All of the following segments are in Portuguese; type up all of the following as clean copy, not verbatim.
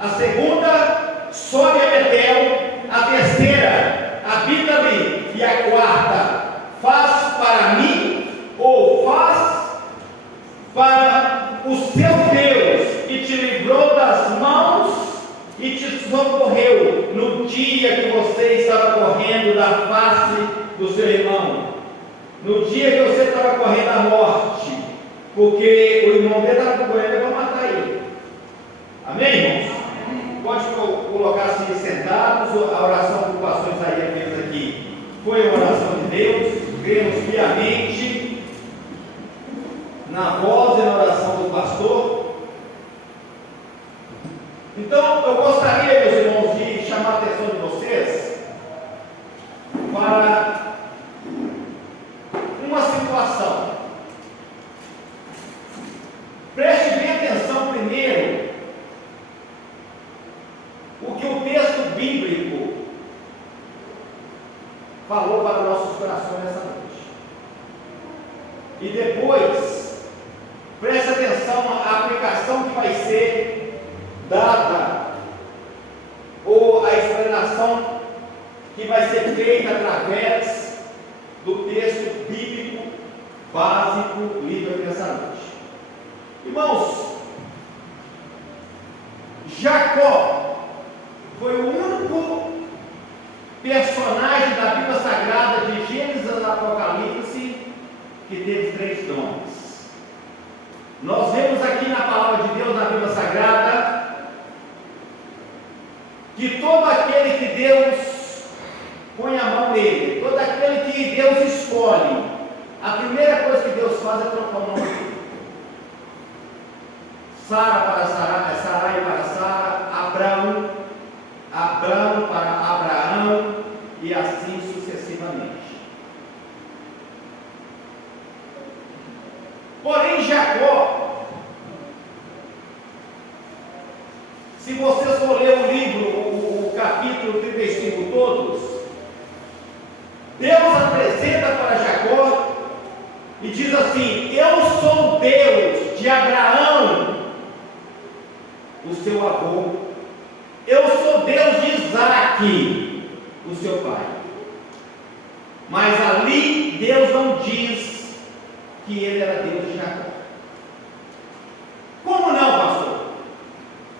A segunda, sobe a Betel. A terceira, habita ali. E a quarta, faz para mim, ou faz para o seu Deus, que te livrou das mãos e te socorreu no dia que você estava correndo da face do seu irmão, no dia que você estava correndo a morte, porque o irmão dele estava correndo para matar ele. Amém, irmãos? Pode colocar-se sentados. A oração que o pastor Isaías fez aqui foi a oração de Deus. Cremos piamente na voz e na oração do pastor. Então, eu gostaria, meus irmãos, de chamar a atenção de vocês para uma situação. Preste bem atenção primeiro o que o texto bíblico falou para nossos corações nessa noite. E depois, preste atenção à aplicação que vai ser dada, ou a explanação que vai ser feita através do texto bíblico básico lido aqui nessa noite. Irmãos, Jacó foi o único personagem da Bíblia Sagrada de Gênesis e Apocalipse que teve 3 nomes. Nós vemos aqui na palavra de Deus, na Bíblia Sagrada, que todo aquele que Deus põe a mão nele, todo aquele que Deus escolhe, a primeira coisa que Deus faz é trocar o nome dele. Sara para Sarai para Sara, Abrão para Abraão, e assim sucessivamente. Porém, Jacó, se vocês for ler o livro, o capítulo 35 todos, Deus apresenta para Jacó e diz assim: eu sou Deus de Abraão, o seu avô, eu sou Deus de Isaque, o seu pai. Mas ali Deus não diz que ele era Deus de Jacó. Como não, pastor?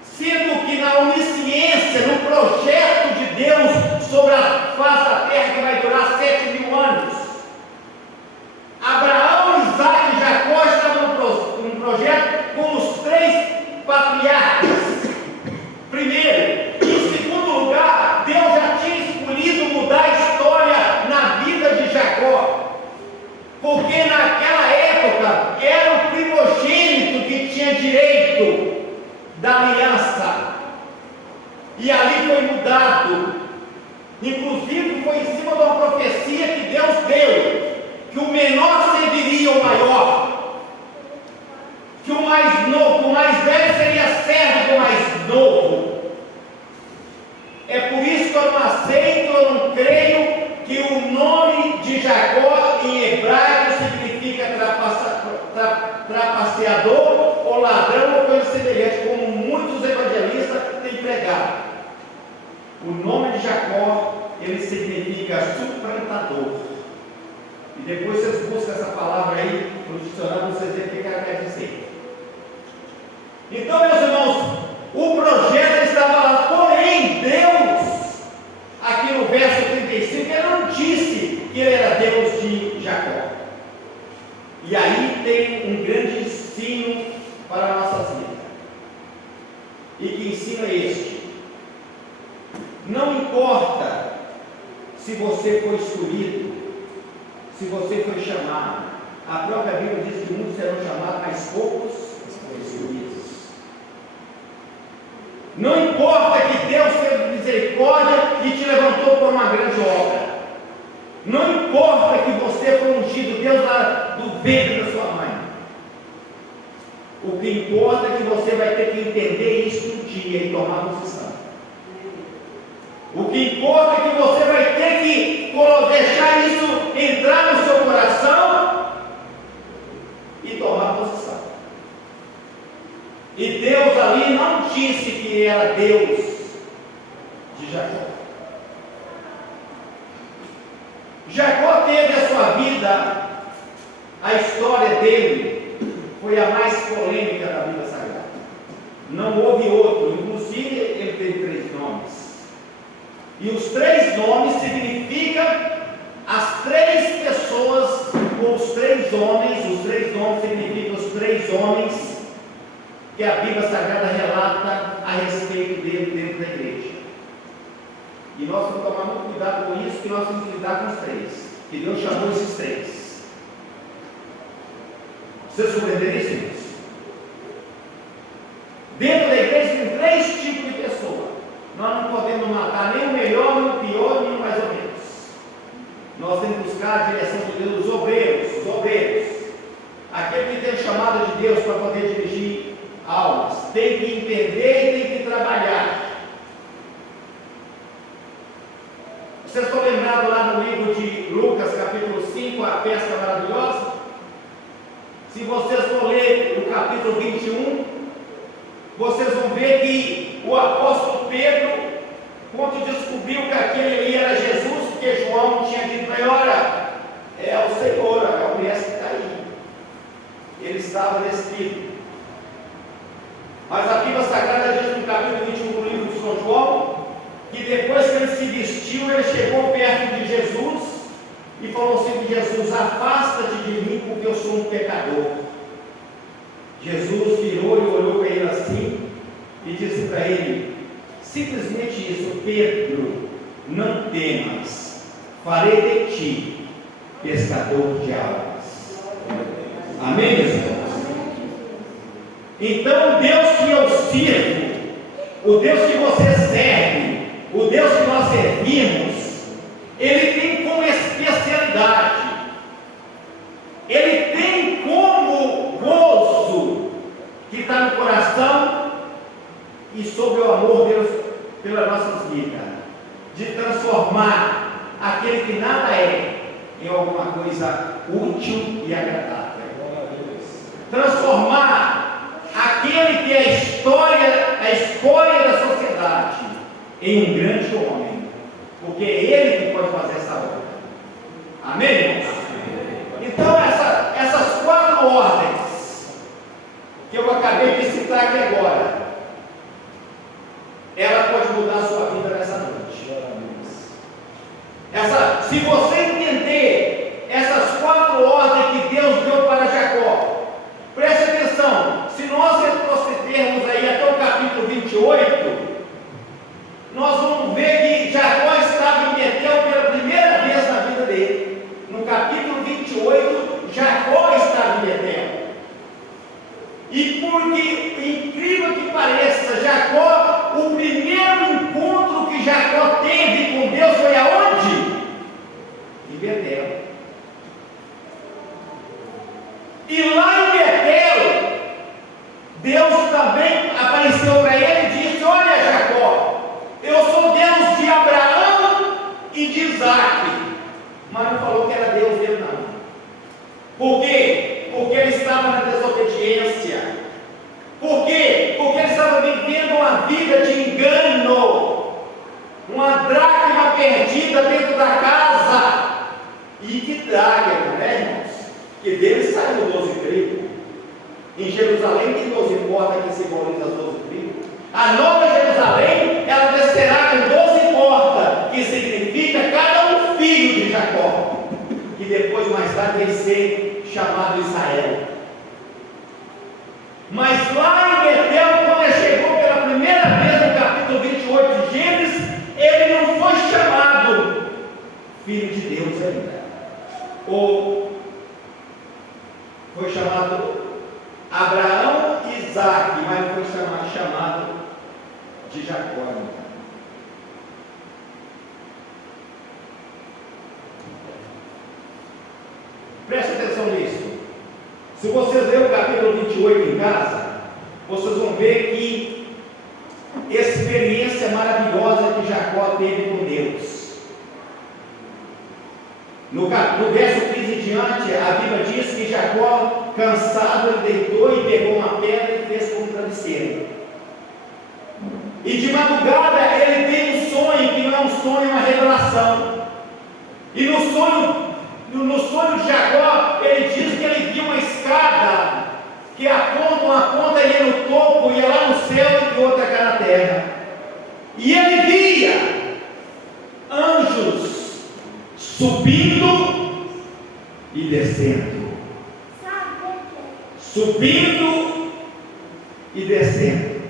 Sendo que na onisciência, no projeto de Deus sobre a face da terra, que vai durar 7.000 anos, Abraão, Isaque e Jacó estavam num projeto com os 3 patriarcas. Primeiro, em segundo lugar, Deus já tinha escolhido mudar a história na vida de Jacó, porque naquela época era o primogênito que tinha direito da aliança, e ali foi mudado. Inclusive foi em cima de uma profecia que Deus deu, que o menor serviria o maior, que o mais novo, o mais velho seria servo do mais novo. É por isso que eu não aceito, eu não creio que o nome de Jacó em hebraico significa trapaceador ou ladrão ou coisa semelhante, como muitos evangelistas têm pregado. O nome de Jacó, ele significa suplantador. E depois vocês buscam essa palavra aí no dicionário, vocês veem o que ela quer dizer. Então, meus irmãos, o projeto estava lá, porém Deus, aqui no verso 35, ele não disse que ele era Deus de Jacó. E aí tem um grande ensino para a nossa vida. E que ensino é este? Não importa se você foi escolhido, se você foi chamado. A própria Bíblia diz que muitos serão chamados, mas poucos escolhidos. Não importa que Deus teve misericórdia e te levantou por uma grande obra. Não importa que você foi ungido, Deus lá do ventre da sua mãe. O que importa é que você vai ter que entender isso um dia e tomar posição. O que importa é que você vai ter que deixar isso entrar no seu coração e tomar posição. E Deus ali não disse que era Deus de Jacó. Jacó teve a sua vida, a história dele foi a mais polêmica da Bíblia Sagrada. Não houve outro, inclusive ele tem 3 nomes. E os 3 nomes significam as 3 pessoas, ou os 3 homens. Os 3 nomes significam os 3 homens que a Bíblia Sagrada relata a respeito dele dentro da igreja. E nós temos que tomar muito cuidado com isso, que nós temos que lidar com os 3. Que Deus chamou esses 3. Vocês compreenderam isso, irmãos? Dentro da igreja tem 3 tipos de pessoa. Nós não podemos matar nem o melhor, nem o pior, nem o mais ou menos. Nós temos que buscar a direção de Deus, os obreiros. Aquele que tem chamada de Deus para poder dirigir almas. Tem que entender e tem que trabalhar. Vocês estão lembrados lá no livro de Lucas, capítulo 5, a pesca maravilhosa? Se vocês for ler o capítulo 21, vocês vão ver que o apóstolo Pedro, quando descobriu que aquele ali era Jesus, porque João tinha dito para ele: olha, é o Senhor, é o mestre que está aí. Ele estava despido. Mas a Bíblia Sagrada diz no capítulo 21 do livro de São João, que depois que ele se vestiu, ele chegou perto de Jesus e falou assim: Jesus, afasta-te de mim, porque eu sou um pecador. Jesus virou e olhou para ele assim e disse para ele simplesmente isso: Pedro, não temas, farei de ti pescador de almas. Amém, meus irmãos? Então o Deus que eu sirvo, o Deus que você serve, o Deus que nós servimos, Ele tem como especialidade, Ele tem como gozo que está no coração e sobre o amor de Deus pelas nossas vidas, de transformar aquele que nada é em alguma coisa útil e agradável. Transformar aquele que é a escória da sociedade em um grande homem, porque é ele que pode fazer essa obra. Amém, irmãos? Então essas 4 ordens que eu acabei de citar aqui agora, ela pode mudar a sua vida nessa noite. Se você entender essas 4 ordens que Deus deu para Jacó, preste atenção. Se nós retrocedermos aí até o capítulo 28, nós vamos ver que Jacó estava em Betel pela primeira vez na vida dele. No capítulo 28, Jacó estava em Betel. E porque, incrível que pareça, Jacó, o primeiro encontro que Jacó teve com Deus foi aonde? Em Betel. E lá em Betel, Deus também apareceu para ele e disse: olha, Jacó, eu sou Deus de Abraão e de Isaac. Mas não falou que era Deus dele, não. Por quê? Porque ele estava na desobediência. Por quê? Porque ele estava vivendo uma vida de engano, uma dracma perdida dentro da casa. E que dracma, né, irmãos? Que dele saiu 12 tribos. Em Jerusalém tem 12 portas que simbolizam as 12 tribos. A nova Jerusalém, ela descerá com 12 portas, que significa cada um filho de Jacó, que depois mais tarde vai ser chamado Israel. Mas lá em Betel, quando ele chegou pela primeira vez no capítulo 28 de Gênesis, ele não foi chamado filho de Deus ainda, ou foi chamado Abraão e Isaac, mas não foi chamado de Jacó ainda. Preste atenção nisso. Se vocês lerem o capítulo 28 em casa, vocês vão ver que experiência maravilhosa que Jacó teve com Deus. No verso 15 em diante, a Bíblia diz que Jacó, cansado, ele deitou e pegou uma pedra e fez como travesseiro. E de madrugada ele tem um sonho, que não é um sonho, é uma revelação. E no sonho de Jacó, ele diz que ele viu uma escada, que uma ponta ia no topo, ia lá no céu e outra cá na terra. E ele via anjos subindo e descendo. Subindo e descendo.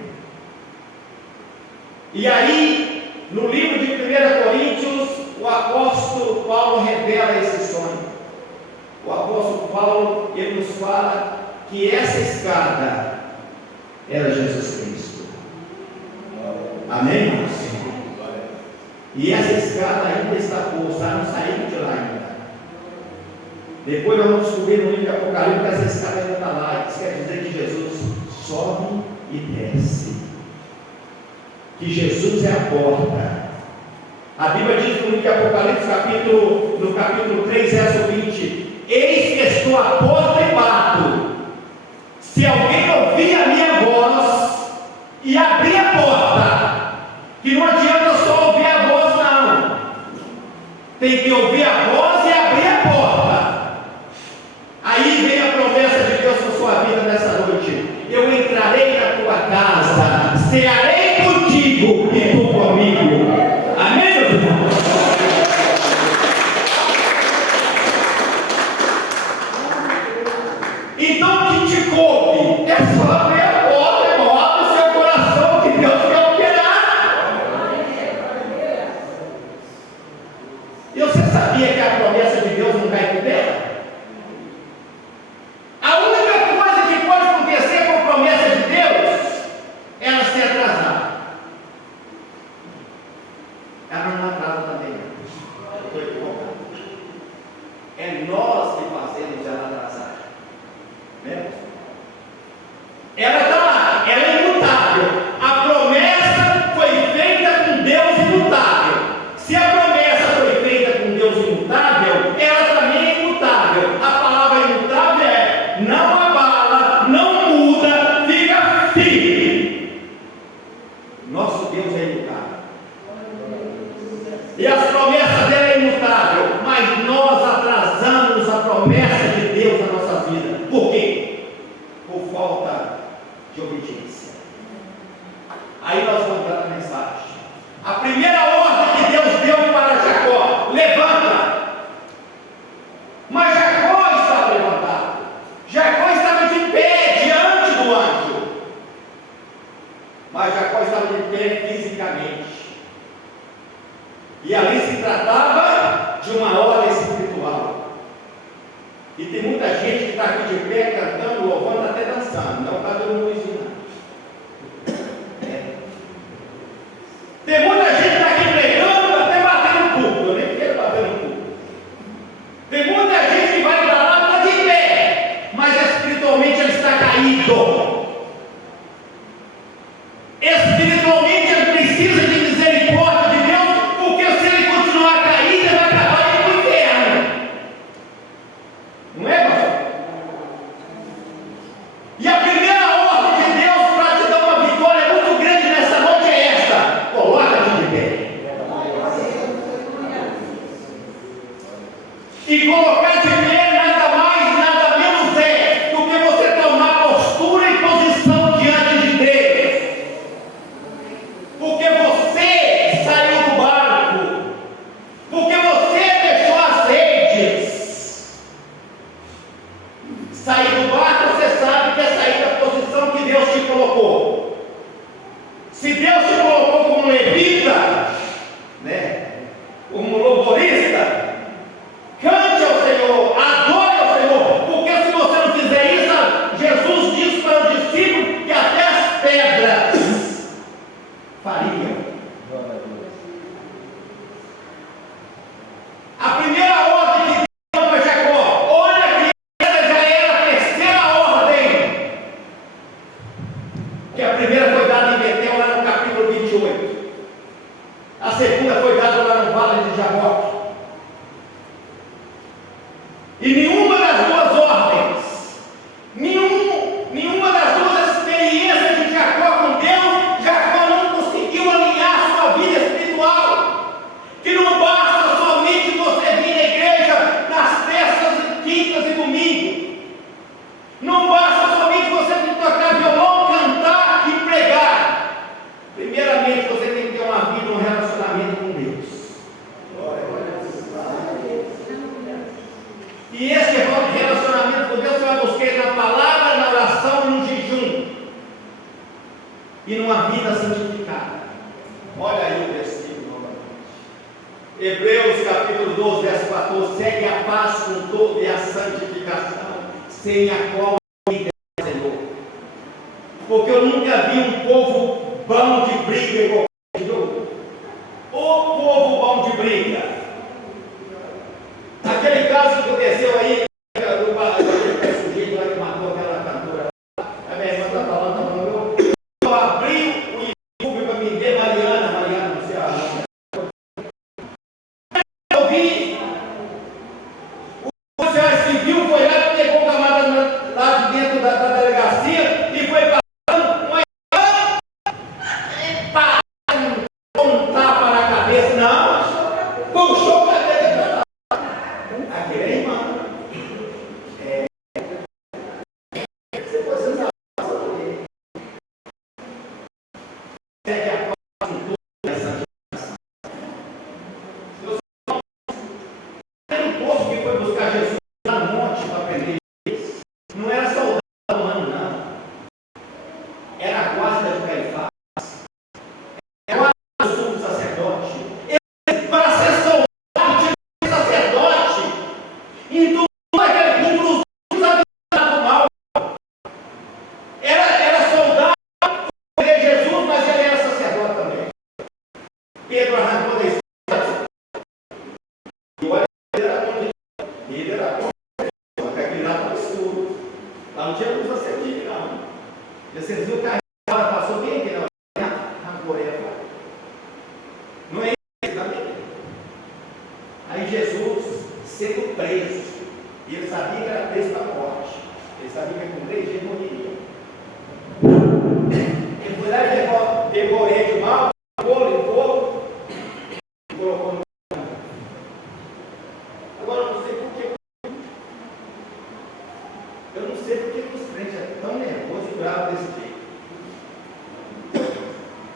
E aí, no livro de 1 Coríntios, o apóstolo Paulo revela esse sonho. O apóstolo Paulo, ele nos fala que essa escada era Jesus Cristo. Amém, irmãos? E essa escada ainda está posta, não saiu de lá ainda. Depois nós vamos descobrir no livro de Apocalipse que essa escada ainda está lá. Isso quer dizer que Jesus sobe e desce. Que Jesus é a porta. A Bíblia diz no livro de Apocalipse, no capítulo 3, verso 20: eis que estou à porta e bato. Se alguém ouvir a minha voz e abrir a porta, que não adianta só ouvir a voz, não. Tem que ouvir a voz e abrir a porta. Aí vem a promessa de Deus na sua vida nessa noite: eu entrarei na tua casa, cearei contigo e tu comigo. Amém, meus irmãos? Então o que te coube é só abrir a porta, irmão. Abre o seu coração, que Deus quer operar. E você sabia que a promessa de Deus não cai por terra? A única coisa que pode acontecer com a promessa de Deus é ela se atrasar. Ela não atrasa também. Eu estou equivocado. É nós que fazemos ela atrasar. Ela está lá, ela é imutável. A promessa foi feita com Deus imutável. Se a promessa foi feita com Deus imutável, ela também é imutável. A palavra imutável é: não abala, não muda, fica firme. Nosso Deus é imutável. E as promessas dela é imutável, mas nós atrasamos a promessa de Deus na nossa vida. Por quê? Por falta de obediência. Aí nós vamos entrar na mensagem. A primeira ordem que Deus deu para Jacó: levanta. Mas Jacó estava levantado. Jacó estava de pé diante do anjo. Mas Jacó estava de pé fisicamente. E ali se tratava de uma ordem espiritual. E tem muita gente que está aqui de pé, cantando, louvando, até dançando. Não está dando luzinha. Tem muita gente que está aqui pregando, até batendo público. Eu nem quero bater no público. Tem muita gente que vai para lá, está de pé, mas espiritualmente ele está caído. Espiritualmente ele precisa de misericórdia de Deus, porque se ele continuar caído, ele vai acabar indo para o inferno. Não é, pastor? E a primeira ordem de Deus para te dar uma vitória muito grande nessa noite é esta: coloca-te de pé. E colocar de pé nada mais, nada menos é do que você tomar postura e posição diante de Deus. Porque você saiu do barco, porque você deixou as redes. Sair do barco, você sabe que é sair da posição que Deus te colocou. Se Deus te colocou como levita, né, como louvorista, cante ao Senhor, adore ao Senhor, porque se você não fizer isso, Jesus disse para o discípulo que até as pedras fariam. A primeira ordem que deu para Jacó, olha que essa já era a terceira ordem, que a primeira foi dada em Betel, lá no capítulo 28. A segunda foi dada lá no vale de Jaboque. E Hebreus capítulo 12, verso 14, segue a paz com todo e a santificação, sem a qual ninguém é Senhor. Porque eu nunca vi um povo bom de briga igual o povo bom de briga. Aquele caso que aconteceu aí, do sujeito lá que matou aquela cantora. A minha irmã está falando, eu abri o YouTube para me ver Mariana, não sei a. Eu vi, o policial civil foi lá, pegou o camarada lá de dentro da delegacia e foi passando uma um tapa na cabeça, não, puxou a cabeça para lá. Aquele é irmão. Se você sabe, segue a paz em toda essa geração. Era um povo que foi buscar Jesus lá no monte para aprender. Não era soldado romano, não. Era a guarda de Caifás. Era a guarda do sumo sacerdote. Ele, para ser soldado, tinha que ser sacerdote. Então, aquele mundo dos avisados mal. Era soldado, foi ver Jesus, mas ele era sacerdote também. Pedro arrancou da espada. E olha, ele era bom. Porque aquele lá estava escuro. Lá não tinha luz acendida, não. Vocês viram que a hora passou bem aqui, não? Na Coreia. Não é isso também. Aí Jesus sendo preso. E ele sabia que era preso para a morte. Ele sabia que com 3 dias moriria. Ele foi lá e pegou o rei de mal, limpou e colocou no. Agora eu não sei por que. Eu não sei por que os crentes é tão nervoso e bravo desse jeito.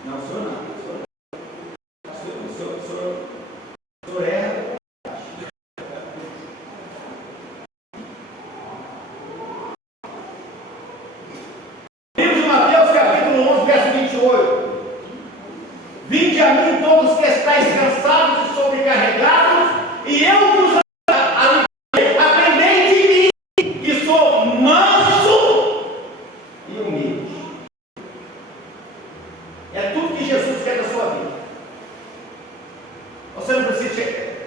Não, sou não. Sou erra. Livro de Mateus, capítulo 11, verso 28. Vinde a mim todos que estáis cansados e sobrecarregados, e eu vos aliviarei. Aprendei de mim, que sou manso e humilde. É tudo que Jesus quer da sua vida. Você não precisa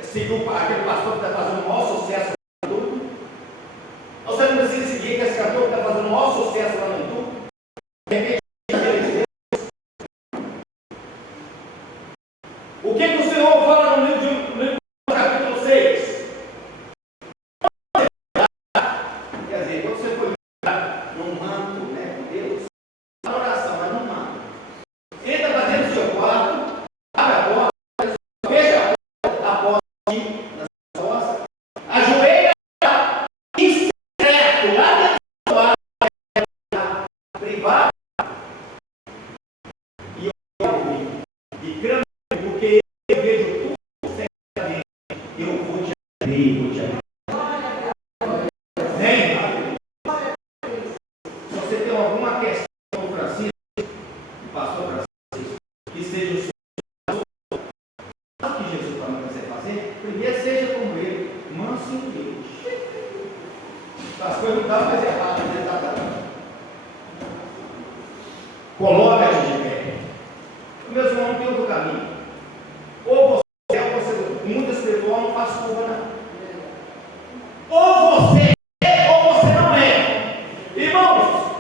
seguir aquele pastor que está fazendo o maior sucesso no YouTube. Você não precisa seguir esse cantor que está fazendo o maior sucesso lá no YouTube. De repente, o que o Senhor fala no livro capítulo 6? Quer dizer, quando você foi num manto, né, com Deus, a oração é num manto. Entra para dentro do seu quarto, abre a porta, fecha a porta nas costas, ajoelha em secreto, lá dentro do seu quarto, privado, e ouve, e crame, porque eu vejo tudo certamente, eu vou te abrir, vou te abrir. Vem, se você tem alguma questão com o Francisco, o pastor Francisco, que seja o seu, sabe o que Jesus está mandando você fazer? Primeiro seja como ele, manso e humilde. As coisas não dá mais errado, ele está dando. Coloca-te de pé. Meus irmãos, tem outro caminho. Ou você é, ou você, o mundo espiritual não faz curva, não. Ou você é, ou você não é. Irmãos,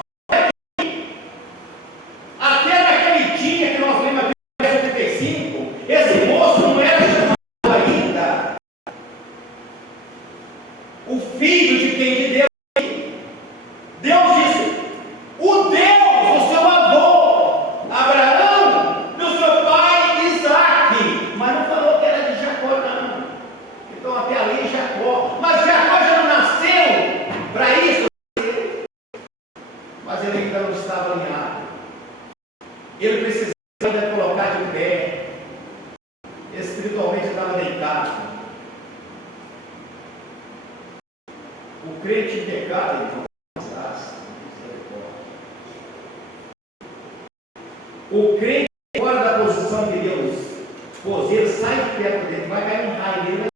até naquele dia que nós lemos a Bíblia 75, esse moço não era chamado ainda o filho de quem de Deus. Deus disse, o Deus do seu avô, Abraão, do seu pai Isaac, mas não falou que era de Jacó, não. Então até ali Jacó, mas Jacó já não nasceu para isso, mas ele ainda não estava alinhado. Ele precisava ainda colocar de pé, espiritualmente estava deitado. O crente em pecado, ele não o crente fora da posição que Deus esposeiro sai de perto dele, vai cair um raio nele,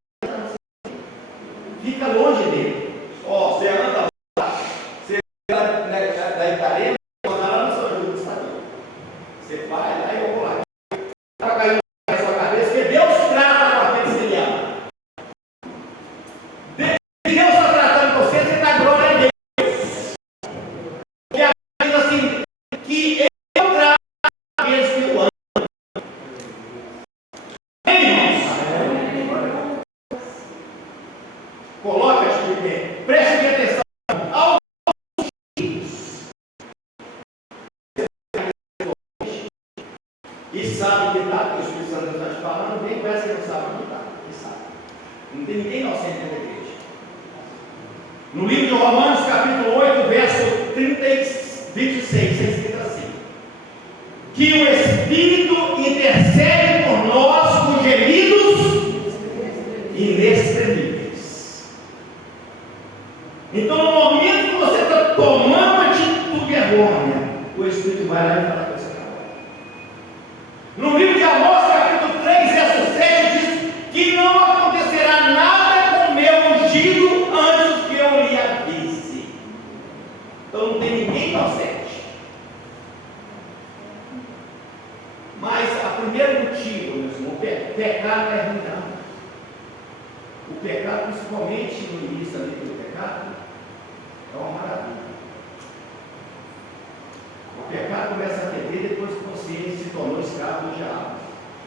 fica longe dele. Ó, você anda lá, você anda da Itarema, lá no São Júlio do Estado. Você vai lá e eu vou lá. Está caindo na sua cabeça, porque Deus trata com aqueles que ele ama. Deus está tratando com você, você está glória a Deus. Porque a Bíblia diz assim, que eu trato aqueles que eu amo. Coloca-te de pé, preste atenção aos filhos. E sabe que está, o Espírito Santo está te falando, nem parece que não sabe que está, que sabe. Não tem ninguém inocente dentro da igreja. No livro de Romanos, capítulo 8, verso 26, é escrito assim: que o Espírito intercede por nós com gemidos inexprimíveis. Então, no momento que você está tomando atitude errônea, o Espírito vai lá e fala com você. No livro de Amós, capítulo 3, verso 7, diz que não acontecerá nada com o meu ungido antes que eu lhe avise. Então não tem ninguém inocente. Mas o primeiro motivo, meu irmão, o pecado é ruim. O pecado, principalmente no início da vida do pecado, é uma maravilha. O pecado começa a perder depois que você se tornou escravo do diabo.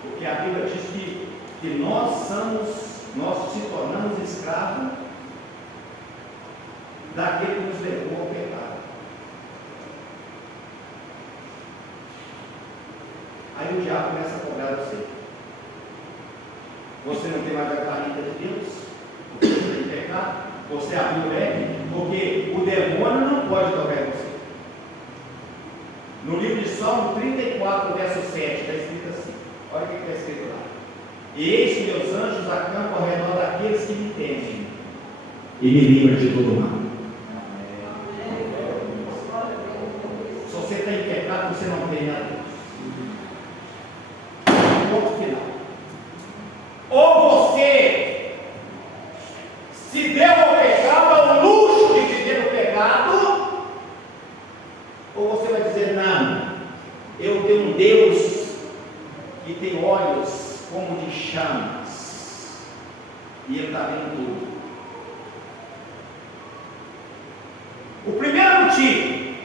Porque a Bíblia diz que nós se tornamos escravos daquele que nos levou ao pecado. Aí o diabo começa a cobrar você. Você não tem mais a carinha de Deus, você não tem pecado, você abriu o leque, porque o demônio não pode tocar em você. No livro de Salmo 34, verso 7, está escrito assim: olha o que está escrito lá. E eis que meus anjos acampam ao redor daqueles que me temem e me livram de todo mal. Se você está em pecado, você não tem nada. Ponto final. Ou você se deu ao pecado, ao luxo de viver no pecado, ou você vai dizer: não, eu tenho um Deus que tem olhos como de chamas e Ele está vendo tudo. O primeiro motivo.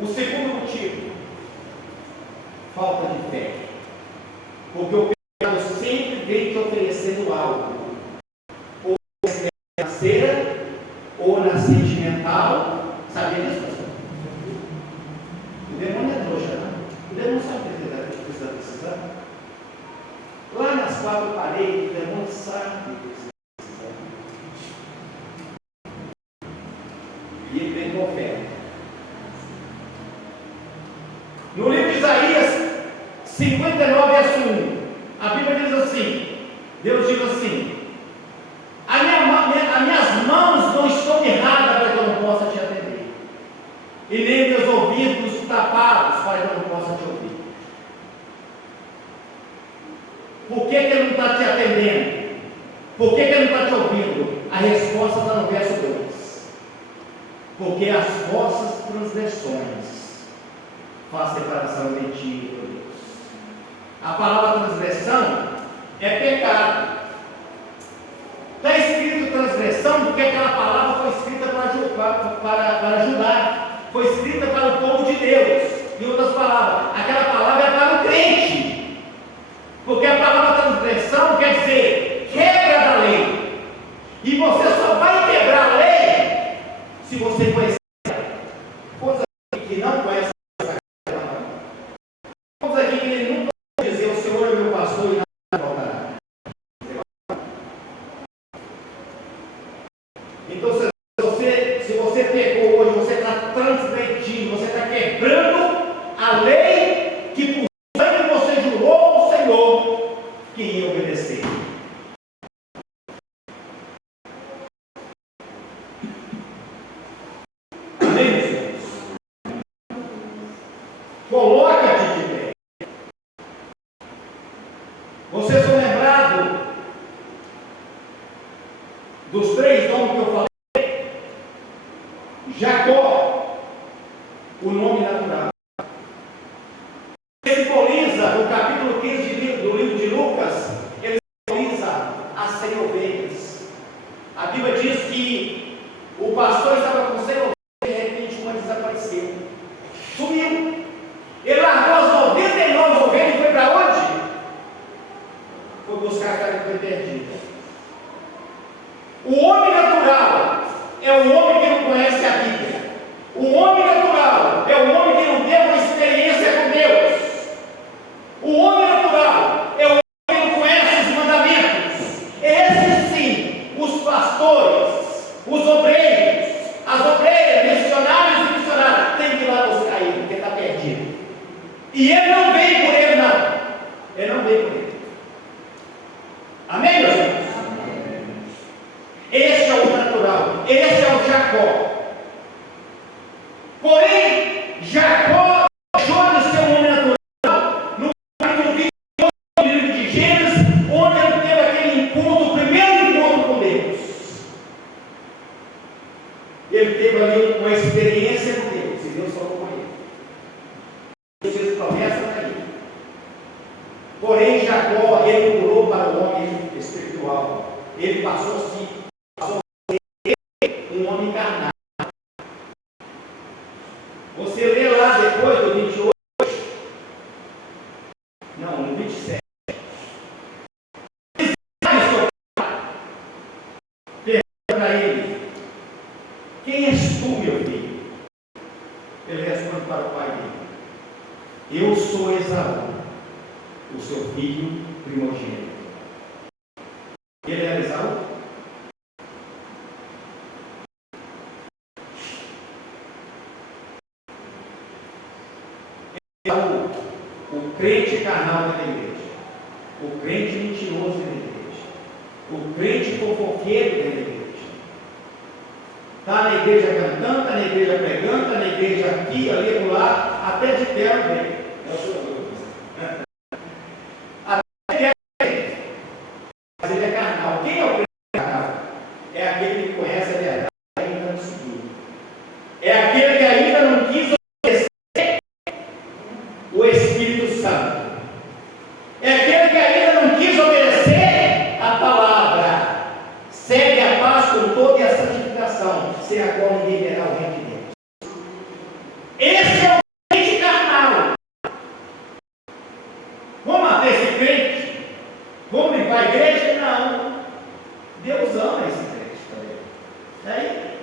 O segundo motivo: falta de fé. Porque o pecado sempre vem te oferecendo algo, ou na esfera financeira, ou na sentimental. Sabia disso, pastor? O demônio é trouxa, né? O demônio sabe o que está precisando. Lá nas quatro paredes, o demônio sabe o que está precisando. E ele vem com oferta. No livro de Isaías 59, verso 1, a Bíblia diz assim: Deus diz assim: as minhas mãos não estão mirradas para que eu não possa te atender, e nem meus ouvidos tapados para que eu não possa te ouvir. Por que Ele não está te atendendo? Por que Ele não está te ouvindo? A resposta está no verso 2: porque as vossas transgressões fazem separação de ti e de Deus. A palavra transgressão é pecado. Está escrito transgressão porque aquela palavra foi escrita para ajudar, foi escrita para o povo de Deus. Em outras palavras, aquela palavra é para o crente, porque a palavra transgressão quer dizer quebra da lei, e você só vai quebrar a lei se você conhecer ela. Coisa que não conhece essa palavra, coisa aqui que ele nunca vai dizer: o Senhor é meu pastor e nada faltará. Então, se você pecou hoje, você está transgredindo, você está quebrando a lei que por sangue você jurou ao Senhor que ia obedecer. Amém, meus irmãos? Coloca-te de pé. simboliza, no capítulo 15 do livro de Lucas, ele simboliza as 100 ovelhas. A Bíblia diz que o pastor estava com 100 ovelhas e de repente uma desapareceu. Sumiu. Ele largou as 99 ovelhas e foi para onde? Foi buscar aquela que foi perdida. O homem natural é o homem que não conhece a Bíblia. O homem natural é o homem que não teve uma experiência com Deus. O homem natural é o homem que não conhece os mandamentos. Esses sim, os pastores, os obreiros, as obreiras, missionários e missionárias, tem que ir lá buscar ele, porque está perdido. E ele não veio por ele, não. Ele não veio por ele. Amém, meus irmãos? Esse é o natural, esse é o Jacó. Porém, Jacó deixou de ser um homem natural no capítulo 28 do livro de Gênesis, onde ele teve aquele encontro, o primeiro encontro com Deus. Ele teve ali uma experiência com Deus, e Deus falou com ele. Deus fez promessa para ele. Porém, Jacó, ele pulou para o homem espiritual. Ele passou a ser um homem carnal. Você lê lá depois do 28, não, no 27. Pergunta para ele: quem és tu, meu filho? Ele responde para o pai dele: eu sou Esaú, o seu filho primogênito. Ele era Esaú? O crente carnal da igreja, o crente mentiroso da igreja, o crente fofoqueiro da igreja, está na igreja cantando, está na igreja pregando, está na igreja aqui, ali, lá, até de terno vem. Mas ele é carnal. Quem é o crente carnal? É aquele que conhece a verdade e ainda não seguiu. É aquele que ainda não quis o Espírito Santo. É aquele que ainda não quis obedecer a palavra. Segue a paz com toda e a santificação, sem a qual ninguém verá o reino de Deus. Esse é o crente carnal. Vamos matar esse crente? Vamos ir para a igreja? Não. Deus ama esse crente também.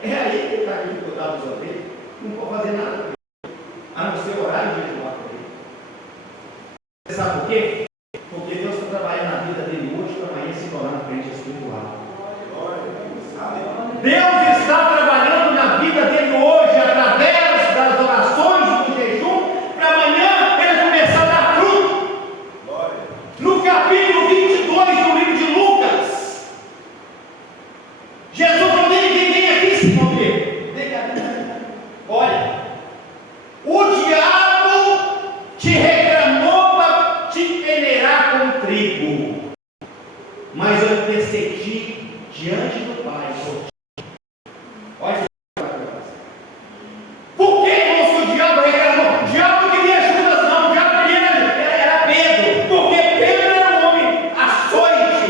É aí que está a dificuldade dos obreiros. Não pode fazer nada com ele, a não ser orar e jejuar por ele. Você sabe por quê? Porque Deus está trabalhando na vida dele hoje para amanhã se tornar um crente espiritual. Deus está trabalhando na vida dele hoje através das orações e do jejum para amanhã ele começar a dar fruto. No capítulo 22 do livro de Lucas, Jesus falou: vem aqui, Simão Pedro. Vem cá. Olha, o diabo te reclamou para te peneirar com trigo, mas eu intercedi diante do Pai por ti. Olha, por que, irmãos, que o diabo reclamou? O diabo não queria Judas, não. O diabo queria era Pedro, porque Pedro era um homem açoite.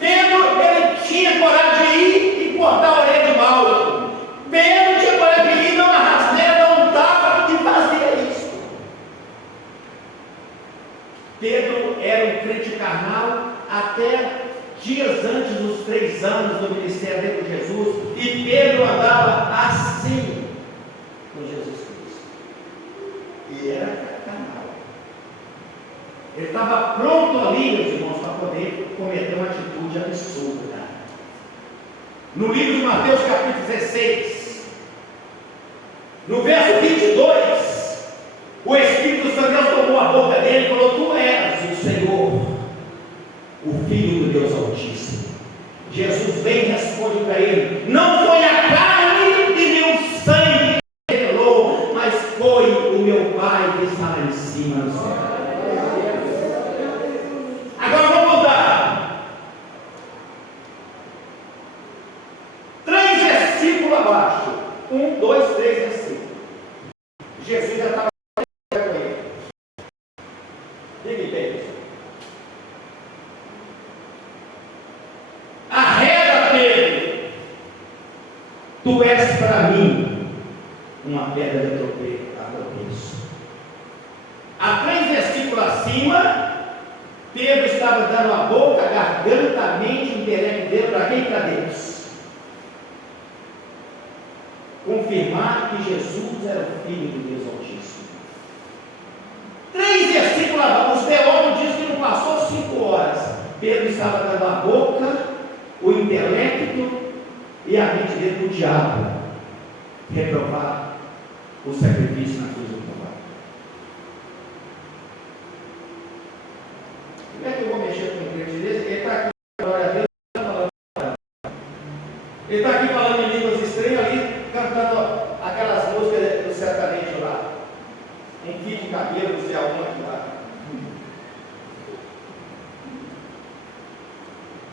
Pedro, ele tinha coragem de ir e cortar a orelha do mal. Pedro tinha coragem de ir, dar uma rasteira, dar um tapa e fazer isso. Pedro era um crente carnal até dias antes dos 3 anos do ministério dele com Jesus, e Pedro andava assim com Jesus Cristo. E era carnal. Ele estava pronto ali, meus irmãos, para poder cometer uma atitude absurda. No livro de Mateus, capítulo 16, no verso 22, o Espírito Santo Deus tomou a boca dele e falou: tu és o Senhor, o Filho do Deus Altíssimo. Jesus vem e responde para ele: não foi a carne e nem o sangue que revelou, mas foi o meu Pai que está lá em cima no céu. Agora vamos voltar 3 versículos abaixo. 1, 2, 3 versículos. Jesus já estava com ele. Fique bem, pessoal. Arreda, Pedro, tu és para mim uma pedra de tropeço. Há 3 versículos acima, Pedro estava dando a boca, a garganta, a mente, o intelecto dele para quem? Para Deus. Confirmar que Jesus era o Filho de Deus Altíssimo. 3 versículos abaixo, os teólogos dizem que não passou 5 horas. Pedro estava dando a boca, o intelecto e a mente dele para o diabo reprovar o sacrifício na cruz do Calvário. Como é que eu vou mexer com o crente desse? Ele está aqui, glória a Deus, ele está aqui falando em línguas estranhas ali, cantando aquelas músicas do sertanejo lá. Um fio de cabelo, não sei aonde lá.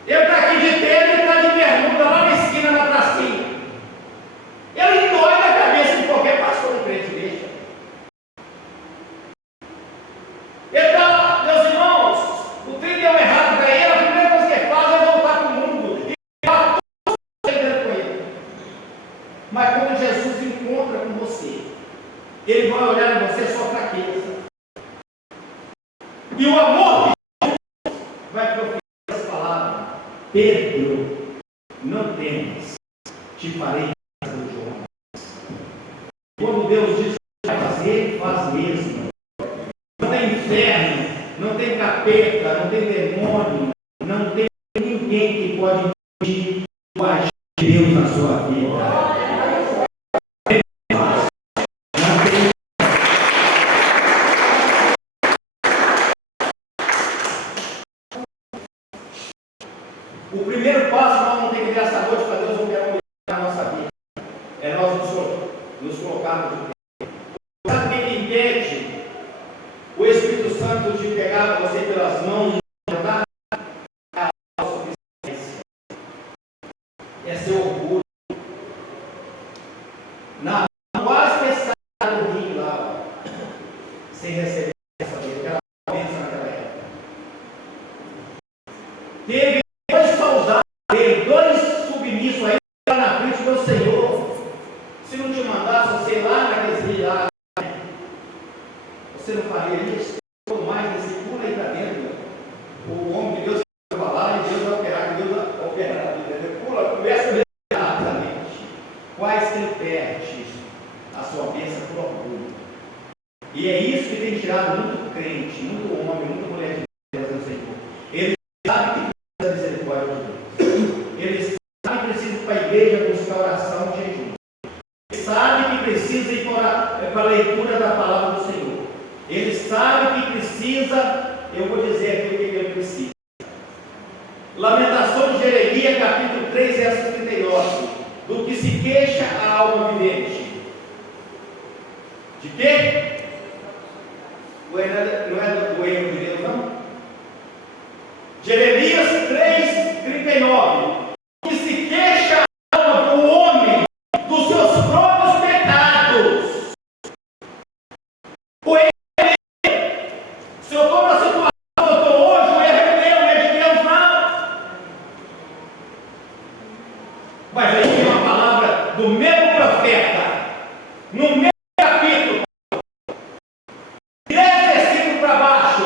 Ele está aqui de tênis, ele está de bermuda lá na esquina, na pracinha. Ele dói na cabeça de qualquer pastor de crente, deixa. Ele está lá, meus irmãos, o trem deu errado para ele, a primeira coisa que ele faz é voltar para o mundo e fala tudo que ele com ele. Mas quando Jesus encontra com você, ele vai olhar em você a sua fraqueza. E o amor de Jesus vai proferir essa palavra: Pedro, não temas, te farei casa do João. Quando Deus diz que vai fazer, faz mesmo. Não tem inferno, não tem capeta, não tem demônio, não tem ninguém que pode impedir o agir de Deus na sua vida. O primeiro passo nós vamos ter que dar essa noite para Deus operar na nossa vida. É nós nos colocarmos de pé. Sabe o que impede o Espírito Santo de pegar você pelas mãos e andar? É a suficiência. É seu orgulho. Na quase pensar no rio lá, sem receber essa vez, aquela bênção naquela época. Teve 2 submissos aí lá na frente do Senhor. Se não te mandasse você lá naqueles dias lá, você não faria isso? Por mais desse pula aí para dentro. O homem de Deus vai falar e Deus vai operar, que Deus vai operar. Pula, começa a ver rapidamente. Quais que perde a sua bênção por orgulho. E é isso que tem tirado muito crente, muito homem, muita mulher de Deus do Senhor. Ele sabe que precisa da misericórdia de Deus. Ele sabe que precisa ir para a igreja buscar oração e jejum. Ele sabe que precisa ir para a leitura da palavra do Senhor. Ele sabe que precisa, eu vou dizer aqui o que ele precisa. Lamentações de Jeremias, capítulo 3, verso 39. Do que se queixa a alma vivente. De quê? Não é do erro de Deus, não? Jeremias 3, 39. Que se queixa a alma do homem dos seus próprios pecados. O erro é dele. Se eu estou na situação que eu estou hoje, o erro é meu, não é de Deus, não. Mas aí tem uma palavra do mesmo profeta, no mesmo capítulo, 10 versículos para baixo,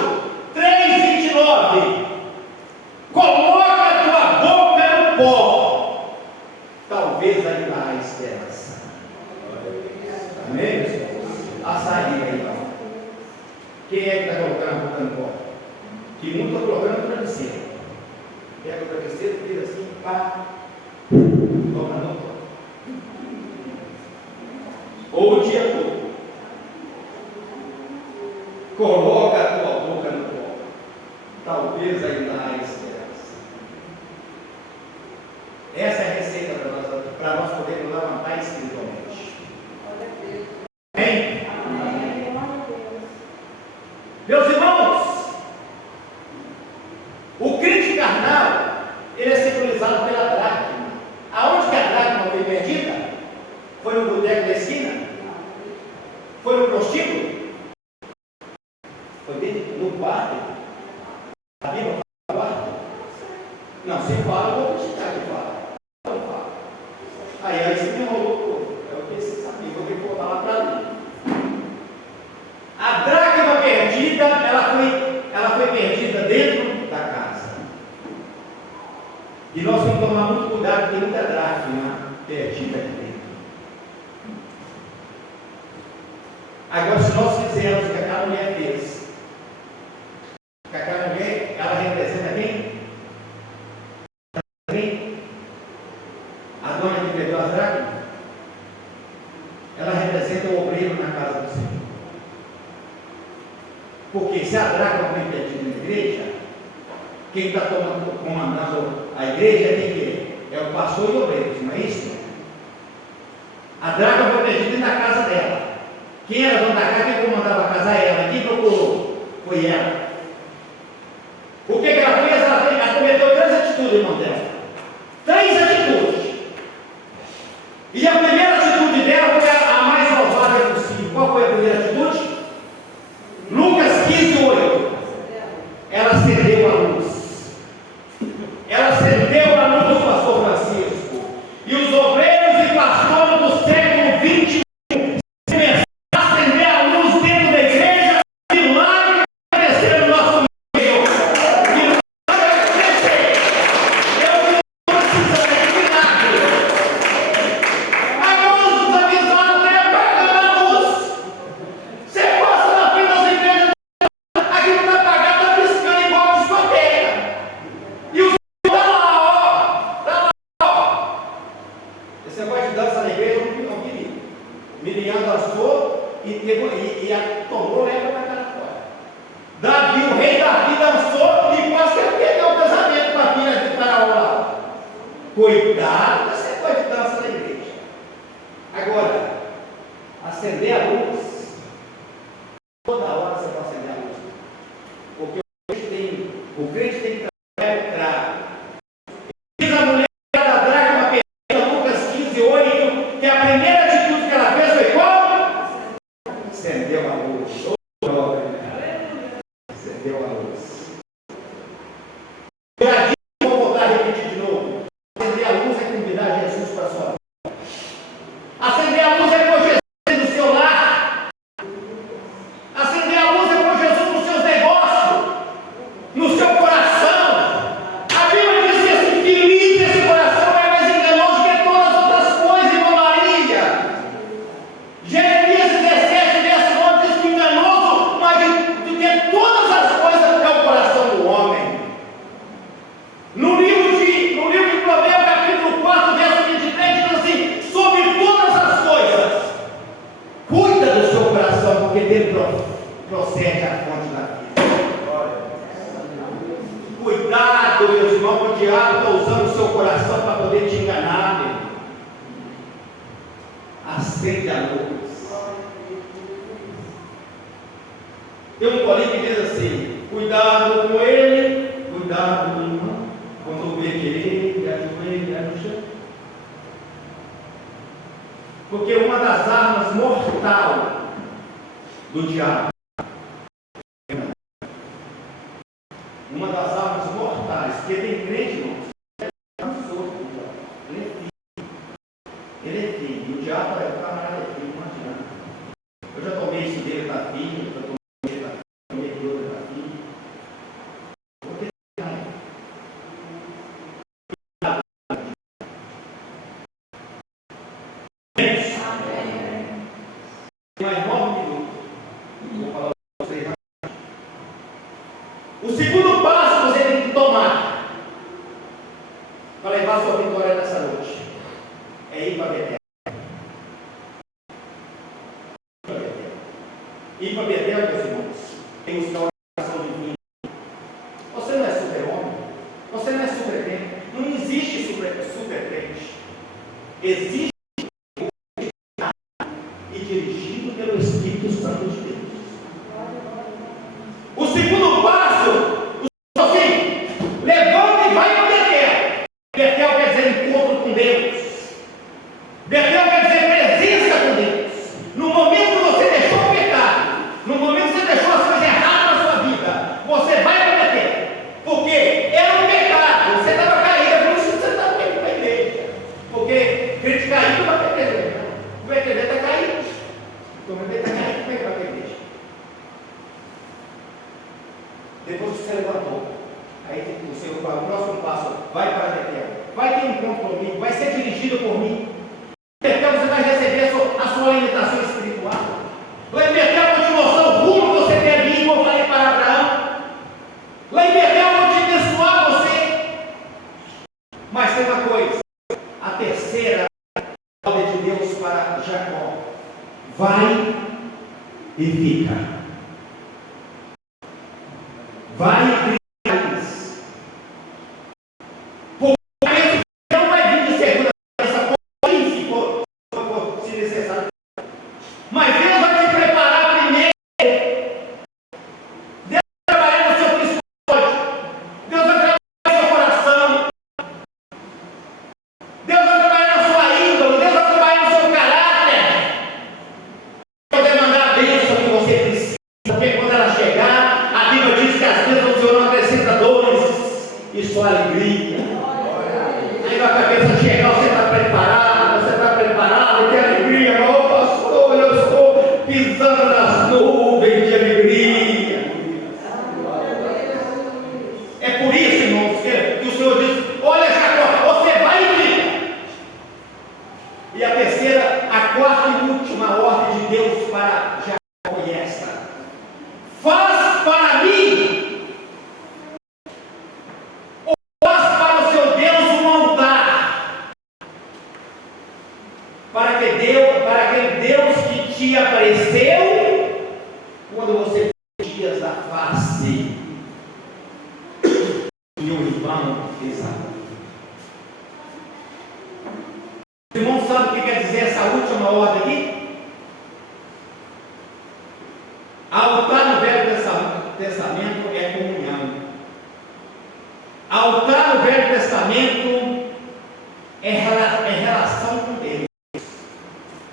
3:29. Coloca a tua boca no pó, talvez aí há esperança. Amém, pessoal? A saída aí, então. Quem é que está colocando a boca no pó? Que muito está colocando no travesseiro. Pega o travesseiro, vira assim, pá, coloca no pó. Ou o dia todo. Coloca a tua boca no pó, talvez ainda há esperança. Essa é a receita para nós podermos levantar espiritualmente. Amém? Meus irmãos, o crente carnal, ele é simbolizado pela dracma. Aonde que a dracma foi perdida? Foi no boteco da esquina? Foi no prostíbulo? Foi dentro do quarto. A Bíblia fala quarto? Não, se fala, eu vou acreditar que fala. Não fala. Aí você me enrolou todo. É o que você sabia, vou ter que voltar lá para ali. A dracma perdida, ela foi perdida dentro da casa. E nós temos que tomar muito cuidado, tem muita dracma perdida aqui dentro. Agora, se nós fizermos o que aquela mulher fez, que aquela mulher, ela representa quem? Quem? A dona que perdeu as dracmas? Ela representa o obreiro na casa do Senhor. Porque se a dracma foi perdida na igreja, quem está comandando a igreja é quem que é? É o pastor e o obreiro, não é isso? A dracma foi perdida na casa dela. Quem era dono da casa, quem comandava a casa era ela. Quem procurou? Foi ela. O que ela fez? Ela cometeu 3 atitudes, irmão dela. 3 atitudes. E a primeira atitude dela foi a mais ousada possível. Qual foi a primeira atitude? Lucas 15:8. Ela acendeu a luz. Ela acendeu a luz do pastor Francisco. E os obreiros e pastores do século 21 tomou leva para cá fora. Davi, o rei Davi dançou e quase que ele perdeu o casamento com a filha de Faraó lá. Cuidado dessa coisa de dança na igreja. Agora, acender a luz. Toda hora você vai acender a luz. Porque o crente tem que trabalhar. Diz a mulher da dracma perdida, Lucas 15:8, que a primeira atitude que ela fez foi qual? Acendeu a luz. Acendeu a luz. Eu já disse, vou voltar a repetir de novo. Acender a luz é convidar Jesus para a sua vida. Acender a luz é pôr Jesus no seu lar. Acender a luz é pôr Jesus nos seus negócios, no seu coração. A Bíblia diz assim: feliz esse coração é mais enganoso que todas as outras coisas, irmã Maria. Jeremias 17, verso 9 diz que enganoso mais do que todas as coisas é o coração do homem. No livro de Provérbios, capítulo 4, verso 23, diz assim: sobre todas as coisas, cuida do seu coração, porque dele procede a fonte da vida. Cuidado, meus irmãos, o diabo está usando o seu coração para poder te enganar, meu irmão. Acende a luz. Tem um colega que diz assim: cuidado com ele, cuidado com o irmão. Quando vê querer, e ajoelha no chão. Porque uma das armas mortais do diabo, uma das armas mortais, porque tem crente, irmãos, ele é filho, e o diabo é o camarada, é filho, não adianta. Eu já tomei isso dele da filha, eu tomei aquilo da filha. Porque tem mais 9 minutos. Vou falar para vocês. O segundo passo que você tem que tomar para levar a sua vitória nessa noite é ir para Betel. Ir para Betel, meus irmãos, tem o sinal de oração divina. Você não é super-homem, você não é super-crente, não existe super-crente. Existe e dirigido pelo Espírito Santo de Deus. O segundo passo, assim, levanta e vai para Betel. Betel quer dizer encontro com Deus. Betel quer dizer presença com Deus. No momento que você deixou o pecado, no momento que você deixou as coisas erradas na sua vida, Depois que você levantou, aí o Senhor fala, o próximo passo, vai para Betel. Vai ter um encontro comigo, vai ser dirigido por mim. Betel você vai receber a sua alimentação espiritual. Lá em Betel eu vou te mostrar o rumo que você deve ir, como eu falei para Abraão. Lá em Betel eu vou te abençoar você. Mas tem uma coisa, a terceira ordem de Deus para Jacó: vai e fica. Vai e fica. Não vai vir de segunda essa coisa, se necessário. Mas Deus vai te preparar primeiro. Deus vai trabalhar no seu psicológico. Deus vai trabalhar no seu coração. Deus vai trabalhar na sua índole. Deus vai trabalhar no seu caráter. Deus vai mandar a bênção que você precisa. Porque quando ela chegar, a Bíblia diz que as bênçãos do Senhor não acrescentam dores e só alegria. Aí na cabeça chegar, você está preparado, que alegria, meu pastor, eu estou pisando nas nuvens de alegria. É por isso, irmãos, que o Senhor diz: olha, Jacó, você vai vir. E a terceira, a quarta e última ordem de Deus para Jacó foi esta: faz para mim, para aquele Deus que te apareceu quando você fez dias da face e o irmão Esaú. Os irmãos sabem o que quer dizer essa última ordem aqui? Altar no Velho Testamento é comunhão. Altar no Velho Testamento é relação com Deus.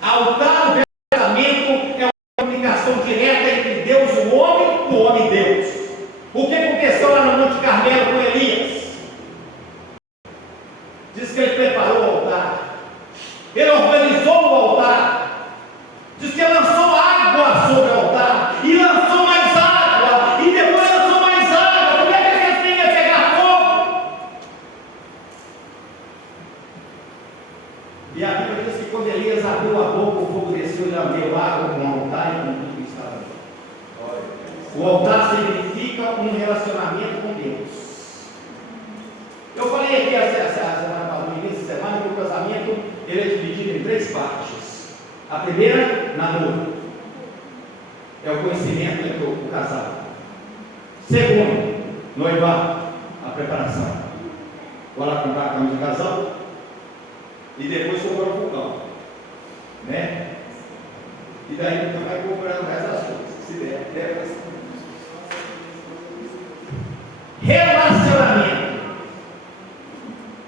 Altar no Velho Testamento é uma comunicação direta entre Deus e o homem e Deus. O que aconteceu lá no Monte Carmelo com Elias? Diz que ele preparou o altar, ele organizou o altar, diz que ele lançou água sobre o altar, e lançou mais água, e depois lançou mais água. Como é que aqueles têm que pegar fogo? E a Bíblia diz que quando Elias abriu a boca, o fogo desceu e lambeu água com o altar e com tudo que estava ali. O altar significa um relacionamento com Deus. Eu falei aqui no início da semana que o casamento ele é dividido em 3 partes. A primeira, namoro, é o conhecimento entre o casal. Segundo, noivado, a preparação. Vou lá comprar a cama de casal e depois comprar o fogão, né? E daí então vai comprando o resto das coisas, se der. Relacionamento,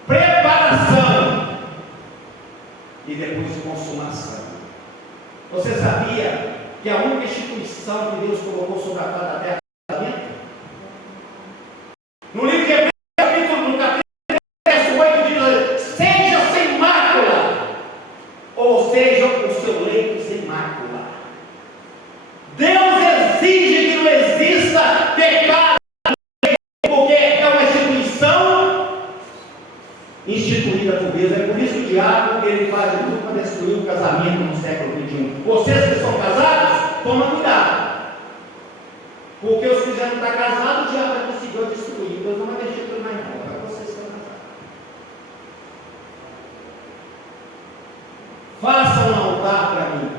preparação e depois consumação. Você sabia que a única instituição que Deus colocou sobre a face da terra é o casamento? No livro de Hebreus, no capítulo verso 8 diz: seja sem mácula, ou seja, o seu leito sem mácula. Deus exige que não exista pecado, porque é uma instituição instituída por Deus. É por isso que o diabo ele faz de tudo para destruir o casamento no século XXI. Vocês que são casados, tomem cuidado, porque os que já não estão casados, o diabo já conseguiu destruir. Deus não vai deixar tudo mais não, para vocês que estão casados. Faça um altar para mim.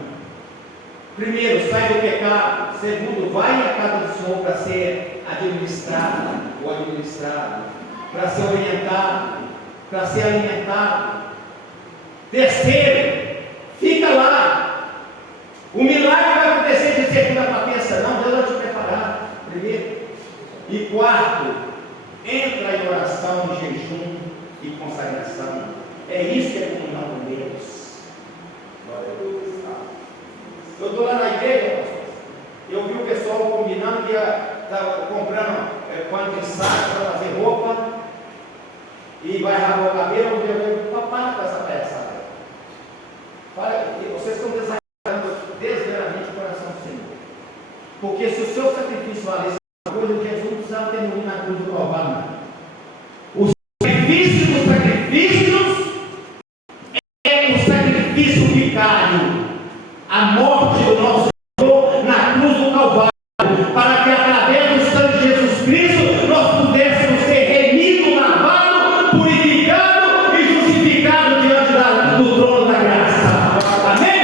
Primeiro, sai do pecado. Segundo, vai à casa do Senhor para ser administrado ou administrado, para ser orientado, para ser alimentado. Terceiro, fica lá. O milagre vai acontecer de segunda para terça, não. Deus vai te preparar. Primeiro. E quarto, entra em oração, em jejum e consagração. É isso que é comunhão com Deus. Eu estou lá na igreja, eu vi o pessoal combinando que estava comprando pano de saco para fazer roupa e vai ralar o cabelo. Eu digo: papai, com essa peça. Vocês estão desesperadamente o coração do Senhor. Porque se o seu sacrifício valesse uma coisa, Jesus precisava ter morrido na cruz do Calvário, não. O sacrifício dos sacrifícios é o sacrifício vicário, a morte do nosso Senhor na cruz do Calvário, para que através do sangue de Jesus Cristo nós pudéssemos ser remidos, lavados, purificados e justificados diante do trono da graça. Amém?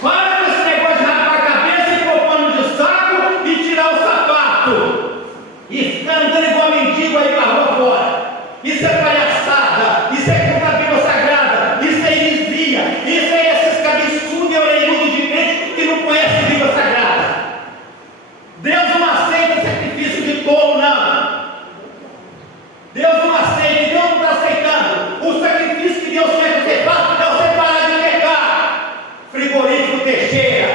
Para com esse negócio de rapar a cabeça e pôr pano de saco e tirar o sapato e ficar andando igual mendigo aí para a rua fora. Isso é palhaçada, isso é contra a Bíblia Sagrada, isso é heresia, isso é esses cabeçudos e orelhudos de crente que não conhecem a Bíblia Sagrada. Deus não aceita sacrifício de tolo, não. Deus não aceita, Deus não está aceitando. O sacrifício que Deus quer que você faça é você parar de pecar. Frigorífico Teixeira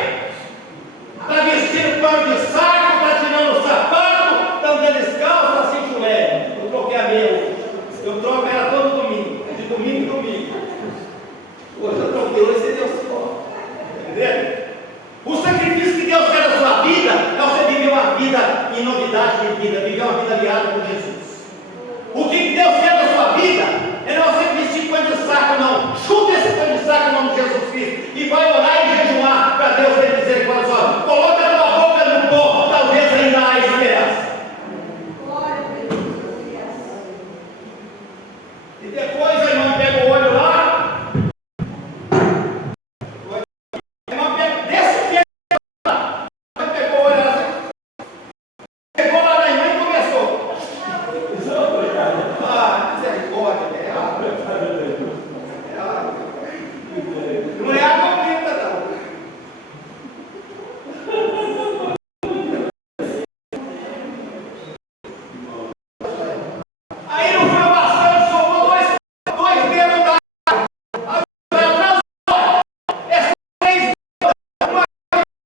está vestindo pano de saco, está tirando o sapato, está andando descalço, assim chulé. Eu troquei a meu. Eu troco ela todo domingo, de domingo em domingo. Hoje eu troquei, hoje você deu só. Entendeu? O sacrifício que Deus quer da sua vida é você viver uma vida em novidade de vida, viver uma vida aliada com Jesus. O que Deus quer da sua vida é não você vestir pano de saco, não. Chuta esse pano de saco em nome de Jesus Cristo e vai orar e jejuar para Deus ter misericórdia. Coloca a tua boca no pó, talvez ainda há esperança. E depois a irmã pega o olho lá, a irmã pega, desce o pé lá, pegou o olho lá, pegou lá na irmã e começou. Misericórdia, é água. Não é água preta, não. Aí não foi bastante, somou dois dedos da água. É só 3 dedos. Uma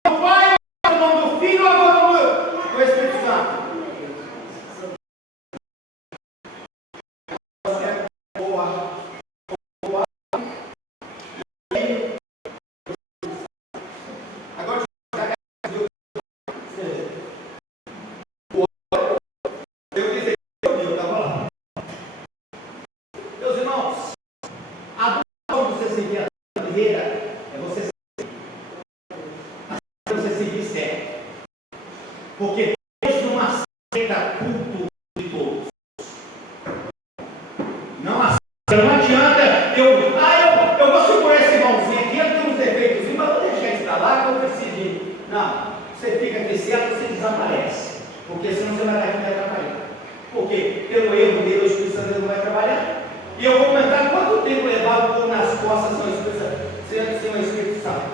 do Pai, o nome do Filho, agora do Espírito Santo. Agora eu disse eu estava lá. Meus irmãos, a dor de você seguir a carreira é você seguir certo. Porque Deus não aceita culto de todos. Não aceita. Não adianta eu vou segurar esse irmãozinho aqui, ele tem uns defeitos, mas vou deixar isso para lá que eu decidi. Não, você fica aqui certo, você desaparece. Porque senão você vai estar aqui e vai trabalhar. Porque pelo erro dele, o Espírito Santo não vai trabalhar. E eu vou comentar quanto tempo levar o povo nas costas sem o Espírito Santo.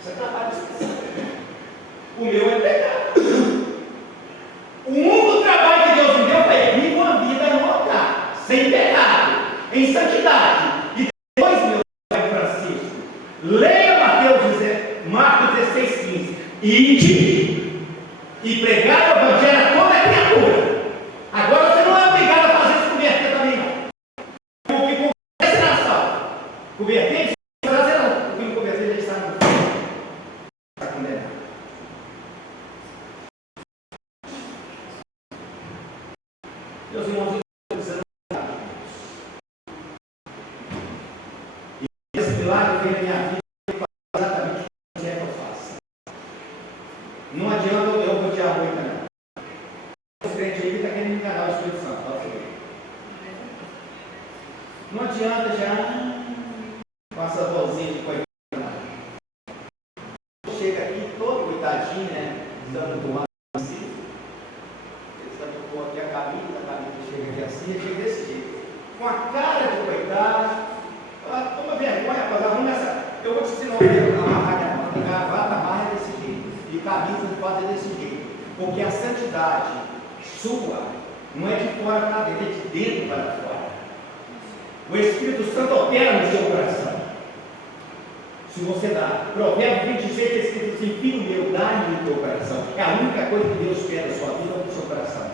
Você trabalha com o Espírito Santo. O meu é pecado. O único trabalho que Deus me deu foi viver uma vida no altar, sem pecado, em santidade. E depois, meu pai Francisco, leia Marcos 16:15. Ide e pregar o evangelho a toda criatura. Agora você não é obrigado a fazer se converter também, não. O que converte será salvo. Converter será não. O que não converter já está no fim. Está condenado. Meus irmãos, e esse milagre vem na minha vida exatamente o que é que eu faço. Não adianta eu rodear muito, não. Os crentes aí estão querendo enganar o Espírito Santo, pode ser. Não adianta já com essa vozinha de coitado. Chega aqui todo coitadinho, né? Dando tomar assim. Você tocou aqui a Camila chega aqui assim, chega desse jeito. Com a cara de coitado. Toma vergonha, rapaz, arruma essa. Eu vou te ensinar a amarrar a gravata, amarra desse jeito. E camisa faz desse jeito. Porque a santidade sua não é de fora para dentro, é de dentro para fora. O Espírito Santo opera no seu coração. Se você dá, Provérbios 26 é escrito assim: filho meu, dá-me o teu coração. É a única coisa que Deus quer da sua vida, é o seu coração.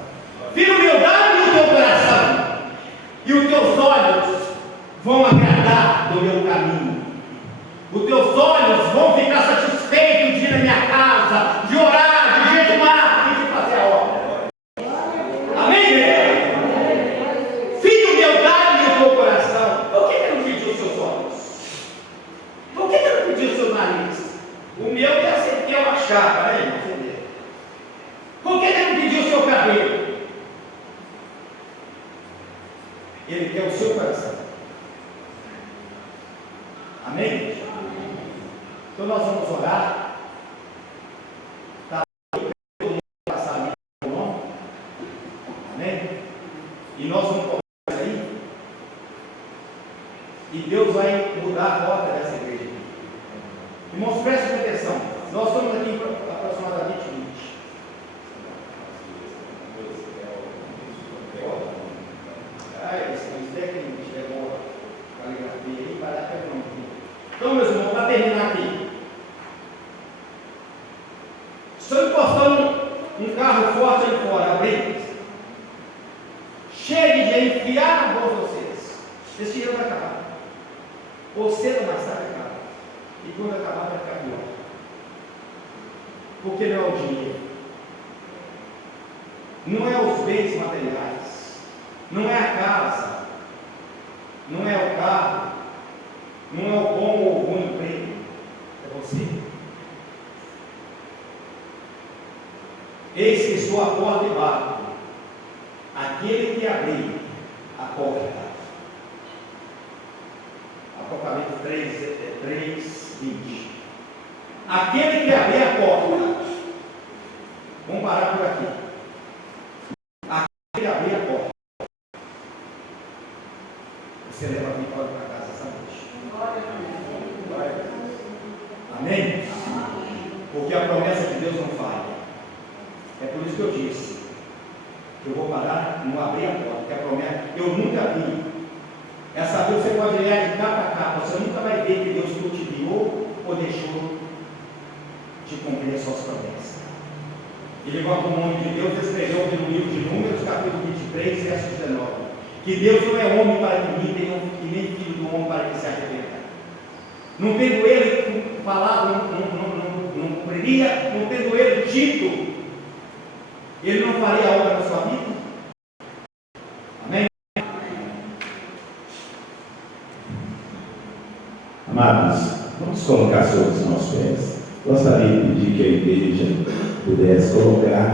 Filho meu, dá-me o teu coração. E os teus olhos vão agradar do meu caminho. Os teus olhos vão ficar satisfeitos O meu que aceitei uma chapa, né? Por que ele não pediu o seu cabelo? Ele quer o seu coração. Amém? Então nós vamos orar. Tá? Todo mundo passar ali no nome. Amém? E nós vamos colocar isso aí. E Deus vai mudar a rota dessa igreja. Irmãos, prestem atenção. Nós estamos aqui aproximadamente 20. Isso técnico chegou a caligrafia aí, vai dar até pronto. Então, meus irmãos, para terminar aqui. Estou encostando um carro forte aí fora, abrindo. Chegue de enfiar na bolsa de vocês. Esse dinheiro vai acabar. Ou cedo ou mais tarde acaba. E quando acabar vai ficar pior. Porque não é o dinheiro. Não é os bens materiais. Não é a casa. Não é o carro. Não é o bom ou o ruim emprego. É você. Eis que estou à porta e bato. Aquele que abrir a porta. Apocalipse 3:20. Aquele que abrir a porta. Vamos parar por aqui. Aquele que abrir a porta. Você leva a vitória para casa essa noite. Glória a Deus. Amém? Porque a promessa de Deus não falha. É por isso que eu disse que eu vou parar, não abrir a porta, porque a promessa eu nunca vi. Essa Deus você pode ler de capa a capa, você nunca vai ver que Deus cultivou ou deixou de cumprir as suas promessas. Ele vai com o nome de Deus, escreveu no livro de Números, capítulo 23, verso 19. Que Deus não é homem para que minta, e nem filho do homem para que se arrependa. Não tendo ele falado, não cumpriria, não tendo ele dito, ele não faria a obra na sua vida? Amém? Amados, vamos colocar sobre os nossos pés. Gostaria de pedir que a igreja pudesse colocar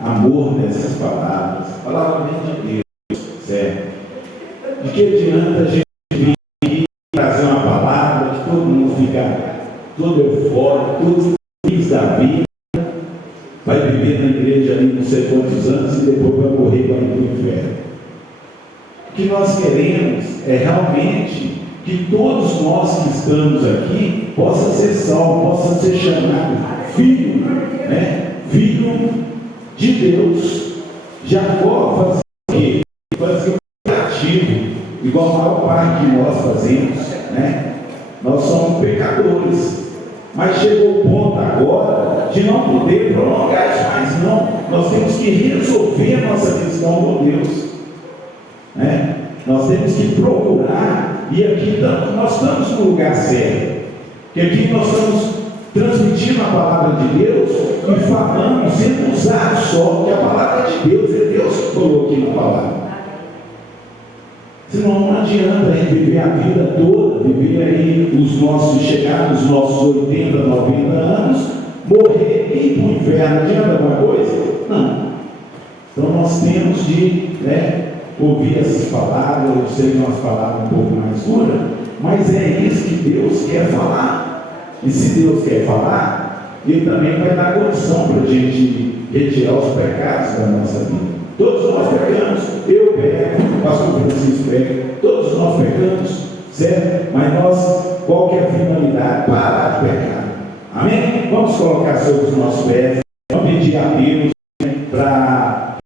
amor nessas palavras. Palavra de Deus, certo? De que adianta a gente vir aqui trazer uma palavra que todo mundo fica todo eufórico, todos feliz da vida, vai viver na igreja ali não sei quantos anos e depois vai morrer para ir para o inferno. O que nós queremos é realmente que todos nós que estamos aqui possa ser salvo, possa ser chamado filho, filho de Deus. Jacó fazia o quê? Fazia o ativo, igual a maior parte de nós fazemos, Nós somos pecadores, mas chegou o ponto agora de não poder prolongar isso mais, não. Nós temos que resolver a nossa questão com Deus, Nós temos que procurar, e aqui nós estamos no lugar certo, que aqui nós estamos transmitindo a palavra de Deus e falando, sendo usados só, que a palavra é de Deus, é Deus que falou aqui na palavra. Senão não adianta a gente viver a vida toda, viver aí chegar nos nossos 80, 90 anos, morrer e ir para o inferno, adianta alguma coisa? Não. Então nós temos de ouvir essas palavras, eu sei que é umas palavras um pouco mais duras, mas é isso que Deus quer falar. E se Deus quer falar, Ele também vai dar condição para a gente retirar os pecados da nossa vida. Todos nós pecamos, eu peco, o pastor Francisco peca, todos nós pecamos, certo? Mas qual que é a finalidade? Parar de pecar. Amém? Vamos colocar sobre os nossos pés, vamos pedir a Deus para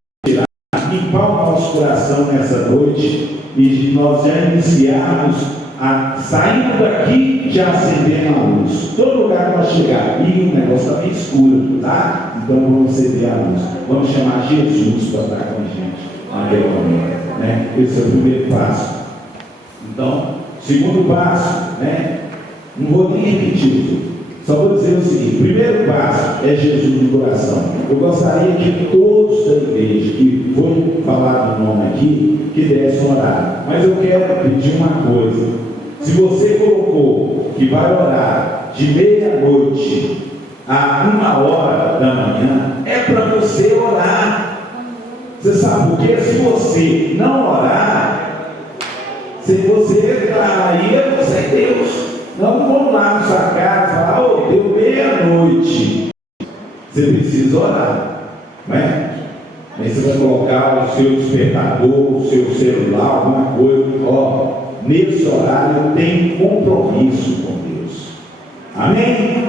limpar o nosso coração nessa noite e nós já iniciarmos saindo daqui já acendendo a luz. Todo lugar que nós chegar, e o negócio está bem escuro, tá? Então vamos acender a luz. Vamos chamar Jesus para estar com a gente naquele momento, Esse é o primeiro passo. Então, segundo passo, não vou nem repetir, só vou dizer o seguinte: primeiro passo é Jesus no coração. Eu gostaria que todos da igreja que foi falado o nome aqui, que dessem orar. Mas eu quero pedir uma coisa: se você colocou que vai orar, de meia-noite a 1h da manhã, é para você orar. Você sabe por quê? Se você não orar, se você está aí, é você Deus. Não vamos lá na sua casa e falar, oh, deu meia-noite. Você precisa orar, não é? Aí você vai colocar o seu despertador, o seu celular, alguma coisa. Ó, nesse horário eu tenho compromisso com Deus. Amém?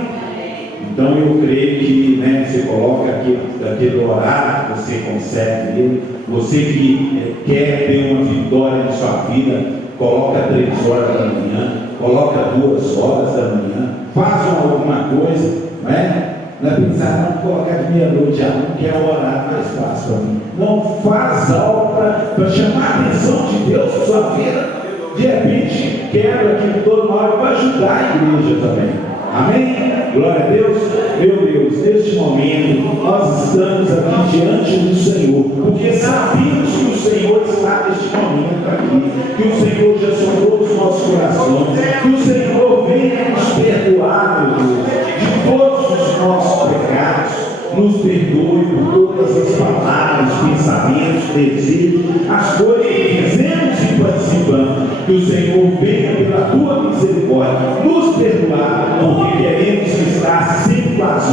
Então eu creio que, né, você coloca aquele horário que você consegue ele. Você que quer ter uma vitória na sua vida, coloca 3 horas da manhã, coloca 2 horas da manhã, faça alguma coisa, não é? Não é pensar, não, colocar de meia-noite a 1, que é o horário mais fácil para mim. Não, faz algo para chamar a atenção de Deus na sua vida. De repente, quebra aqui todo mal para ajudar a igreja também. Amém? Glória a Deus. Meu Deus, neste momento, nós estamos aqui diante do Senhor, porque sabemos que o Senhor está neste momento aqui, que o Senhor já sondou os nossos corações, que o Senhor venha nos perdoar, meu Deus, de todos os nossos pecados. Nos perdoe por todas as palavras, pensamentos, desejos, as coisas que fizemos e participamos. Que o Senhor venha pela tua misericórdia nos perdoar, porque queremos estar sempre com as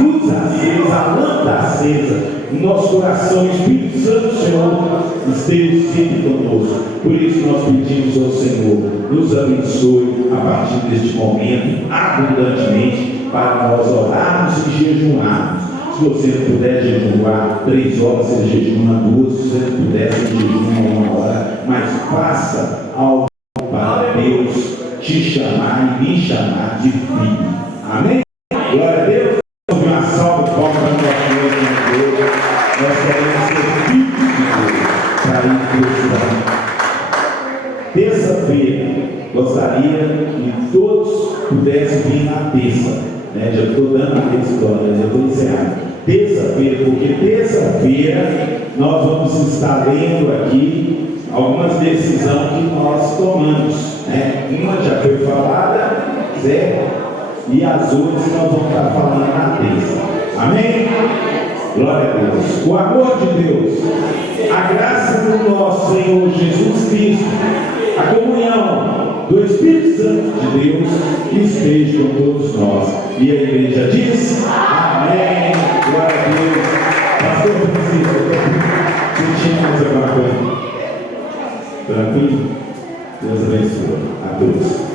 luzes acesas, a lâmpada acesa, nosso coração, o Espírito Santo, Senhor, esteja sempre conosco. Por isso nós pedimos ao Senhor, nos abençoe a partir deste momento, abundantemente, para nós orarmos e jejuarmos. Se você não puder jejuar 3 horas, você jejuma 2. Se você não puder, você jejuma 1 hora. Mas faça algo para Deus te chamar e me chamar de filho. Amém? Glória a Deus. Uma salva de palmas para nós, meu Deus. Nós queremos ser filhos de Deus para ir terça-feira, gostaria que todos pudessem vir na terça. Já estou dando a história, já estou encerrando. Terça-feira, porque terça-feira nós vamos estar lendo aqui algumas decisões que nós tomamos. Uma já foi falada, certo? E as outras nós vamos estar falando na terça. Amém? Glória a Deus. O amor de Deus, a graça do nosso Senhor Jesus Cristo, a comunhão do Espírito Santo de Deus esteja com todos nós. E a igreja diz: amém. Glória a Deus. Pastor Francisco, você tinha mais alguma coisa? Tranquilo? Deus abençoe a todos.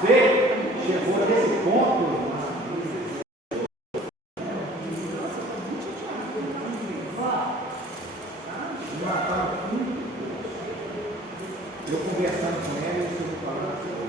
Você chegou nesse ponto matar no fundo do poço. Eu conversando com ela, eu falando assim,